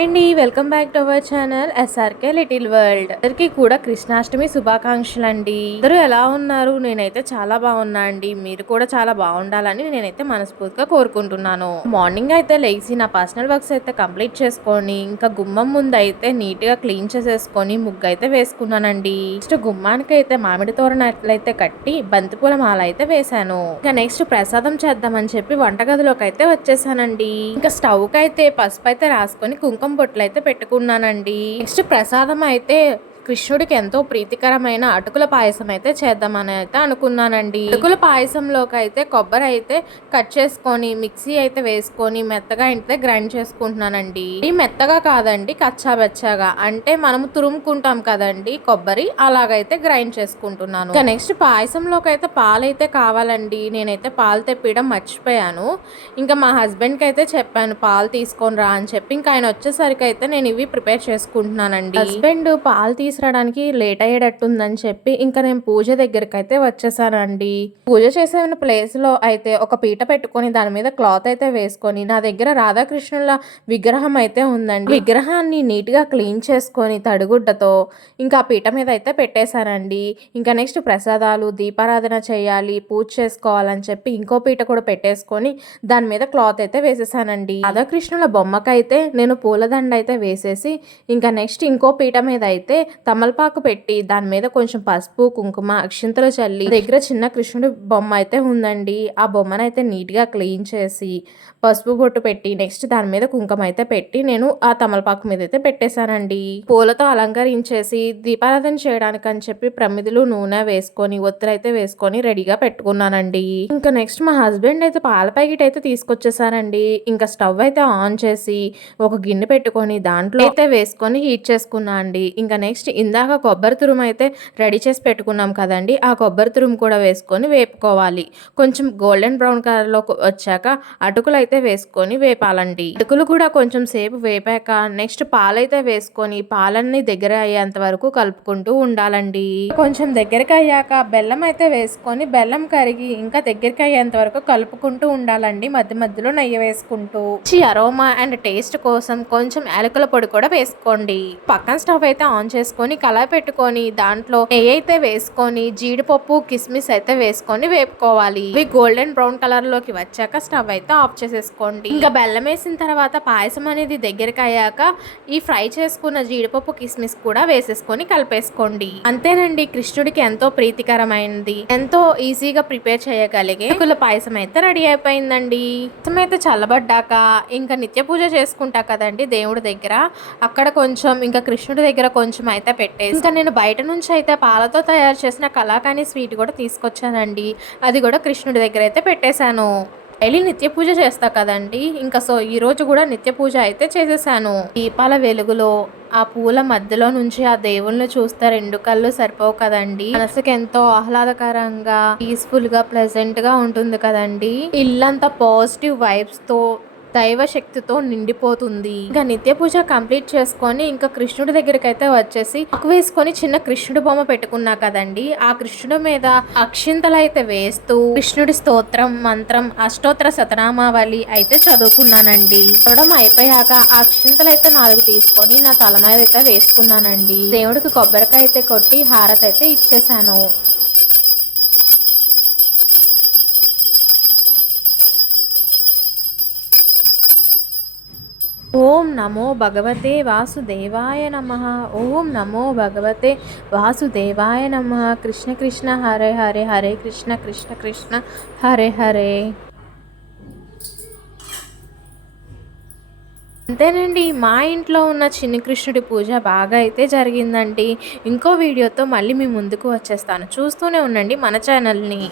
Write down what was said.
అండి welcome back to our channel SRK little world అందరికి కూడా కృష్ణాష్టమి శుభాకాంక్షలు అండి అందరూ ఎలా ఉన్నారు? నేనైతే చాలా బాగున్నా అండి. మీరు కూడా చాలా బాగుండాలని నేనైతే మనస్ఫూర్తిగా కోరుకుంటున్నాను. మార్నింగ్ అయితే లేచి నా పర్సనల్ వర్క్స్ అయితే కంప్లీట్ చేసుకొని ఇంకా గుమ్మం ముందు అయితే నీట్గా క్లీన్ చేసేసుకొని ముగ్గు అయితే వేసుకున్నానండి. నెక్స్ట్ గుమ్మానికి అయితే మామిడి తోరణట్లయితే కట్టి బంతిపూల మాల అయితే వేశాను. ఇంకా నెక్స్ట్ ప్రసాదం చేద్దామని చెప్పి వంటగదిలోకి అయితే వచ్చేసానండి. ఇంకా స్టవ్కి అయితే పసుపు అయితే రాసుకొని కుంకుమ బొట్లు అయితే పెట్టుకున్నానండి. నెక్స్ట్ ప్రసాదం అయితే కృష్ణుడికి ఎంతో ప్రీతికరమైన అటుకుల పాయసం అయితే చేద్దామని అయితే అనుకున్నానండి. అటుకుల పాయసంలోకి అయితే కొబ్బరి అయితే కట్ చేసుకొని మిక్సీ అయితే వేసుకొని మెత్తగా అయితే గ్రైండ్ చేసుకుంటున్నానండి. ఈ మెత్తగా కాదండి కచ్చా బెచ్చగా. అంటే మనం తురుముకుంటాం కదండి కొబ్బరి అలాగైతే గ్రైండ్ చేసుకుంటున్నాను. ఇక నెక్స్ట్ పాయసంలోకి అయితే పాలు అయితే కావాలండి. నేనైతే పాలు తెప్పియడం మర్చిపోయాను. ఇంకా మా హస్బెండ్కి అయితే చెప్పాను పాలు తీసుకొని రా అని చెప్పి. ఇంకా ఆయన వచ్చేసరికి అయితే నేను ఇవి ప్రిపేర్ చేసుకుంటున్నానండి. హస్బెండ్ పాలు తీసుకురావడానికి లేట్ అయ్యేటట్టుందని చెప్పి ఇంకా నేను పూజ దగ్గరికి అయితే వచ్చేసానండి. పూజ చేసే ప్లేస్లో అయితే ఒక పీట పెట్టుకొని దాని మీద క్లాత్ అయితే వేసుకొని నా దగ్గర రాధాకృష్ణుల విగ్రహం అయితే ఉందండి. విగ్రహాన్ని నీట్గా క్లీన్ చేసుకొని తడిగుడ్డతో ఇంకా పీట మీద అయితే పెట్టేశానండి. ఇంకా నెక్స్ట్ ప్రసాదాలు దీపారాధన చేయాలి పూజ చేసుకోవాలని చెప్పి ఇంకో పీట కూడా పెట్టేసుకొని దాని మీద క్లాత్ అయితే వేసేసానండి. రాధాకృష్ణుల బొమ్మకైతే నేను పూలదండ అయితే వేసేసి ఇంకా నెక్స్ట్ ఇంకో పీట మీద అయితే తమలపాకు పెట్టి దాని మీద కొంచెం పసుపు కుంకుమ అక్షింతలు చల్లి దగ్గర చిన్న కృష్ణుడి బొమ్మ అయితే ఉందండి. ఆ బొమ్మను అయితే నీట్గా క్లీన్ చేసి పసుపు బొట్టు పెట్టి నెక్స్ట్ దాని మీద కుంకుమ అయితే పెట్టి నేను ఆ తమలపాకు మీద అయితే పెట్టేశానండి. పూలతో అలంకరించేసి దీపారాధన చేయడానికి అని చెప్పి ప్రమిదులు నూనె వేసుకొని ఒత్తులు అయితే వేసుకొని రెడీగా పెట్టుకున్నానండి. ఇంకా నెక్స్ట్ మా హస్బెండ్ అయితే పాల ప్యాకెట్ అయితే తీసుకొచ్చేసానండి ఇంకా స్టవ్ అయితే ఆన్ చేసి ఒక గిన్నె పెట్టుకొని దాంట్లో అయితే వేసుకొని హీట్ చేసుకున్నా అండి. ఇంకా నెక్స్ట్ ఇందాక కొబ్బరి తురుము అయితే రెడీ చేసి పెట్టుకున్నాం కదండి ఆ కొబ్బరి తురుము కూడా వేసుకొని వేపుకోవాలి. కొంచెం గోల్డెన్ బ్రౌన్ కలర్లో వచ్చాక అటుకులు అయితే వేసుకొని వేపాలండి. అటుకులు కూడా కొంచెం సేపు వేపాక నెక్స్ట్ పాలైతే వేసుకొని పాలన్నీ దగ్గర అయ్యేంత వరకు కలుపుకుంటూ ఉండాలండి. కొంచెం దగ్గరికి అయ్యాక బెల్లం అయితే వేసుకొని బెల్లం కరిగి ఇంకా దగ్గరికి అయ్యేంత వరకు కలుపుకుంటూ ఉండాలండి మధ్య మధ్యలో నెయ్యి వేసుకుంటూ. అరోమా అండ్ టేస్ట్ కోసం కొంచెం యాలకుల పొడి కూడా వేసుకోండి. పక్కన స్టవ్ అయితే ఆన్ తీసుకొని కళాయి పెట్టుకొని దాంట్లో నెయ్యి అయితే వేసుకొని జీడిపప్పు కిస్మిస్ అయితే వేసుకొని వేపుకోవాలి. ఇవి గోల్డెన్ బ్రౌన్ కలర్లోకి వచ్చాక స్టవ్ అయితే ఆఫ్ చేసేసుకోండి. ఇంకా బెల్లం వేసిన తర్వాత పాయసం అనేది దగ్గరికి అయ్యాక ఈ ఫ్రై చేసుకున్న జీడిపప్పు కిస్మిస్ కూడా వేసేసుకొని కలిపేసుకోండి. అంతేనండి కృష్ణుడికి ఎంతో ప్రీతికరమైనది. ఎంతో ఈజీగా ప్రిపేర్ చేయగలిగే కుల పాయసం అయితే రెడీ అయిపోయిందండి. పాయసం అయితే చల్లబడ్డాక ఇంకా నిత్య పూజ చేసుకుంటా కదండి దేవుడి దగ్గర. అక్కడ కొంచెం ఇంకా కృష్ణుడి దగ్గర కొంచెం అయితే పెట్టేసి ఇంకా నేను బయట నుంచి అయితే పాలతో తయారు చేసిన కళాకాని స్వీట్ కూడా తీసుకొచ్చానండి. అది కూడా కృష్ణుడి దగ్గర అయితే పెట్టేశాను. డైలీ నిత్య పూజ చేస్తా కదండి. ఇంకా సో ఈ రోజు కూడా నిత్య పూజ అయితే చేసేసాను. దీపాల వెలుగులో ఆ పూల మధ్యలో నుంచి ఆ దేవుళ్ళని చూస్తే రెండు కళ్ళు సరిపోవు కదండి. మనసుకి ఎంతో ఆహ్లాదకరంగా పీస్ఫుల్గా ప్లెజెంట్గా ఉంటుంది కదండి. ఇల్లంతా పాజిటివ్ వైబ్స్తో దైవ శక్తితో నిండిపోతుంది. ఇంకా నిత్య పూజ కంప్లీట్ చేసుకొని ఇంకా కృష్ణుడి దగ్గరికి అయితే వచ్చేసి ఆకు వేసుకొని చిన్న కృష్ణుడి బొమ్మ పెట్టుకున్నా కదండి. ఆ కృష్ణుడి మీద అక్షింతలు అయితే వేస్తూ కృష్ణుడి స్తోత్రం మంత్రం అష్టోత్తర శతనామావళి అయితే చదువుకున్నానండి. చదవడం అయిపోయాక ఆ అక్షింతలు అయితే నాలుగు తీసుకొని నా తల మీద అయితే వేసుకున్నానండి. దేవుడికి కొబ్బరికాయ అయితే కొట్టి హారత అయితే ఇచ్చేసాను ఓం నమో భగవతే వాసుదేవాయ నమ. ఓం నమో భగవతే వాసుదేవాయ నమ. కృష్ణ కృష్ణ హరే హరే హరే కృష్ణ కృష్ణ కృష్ణ హరే హరే. అంతేనండి మా ఇంట్లో ఉన్న చిన్ని కృష్ణుడి పూజ బాగా అయితే జరిగిందండి. ఇంకో వీడియోతో మళ్ళీ మీ ముందుకు వచ్చేస్తాను. చూస్తూనే ఉండండి మన ఛానల్ని.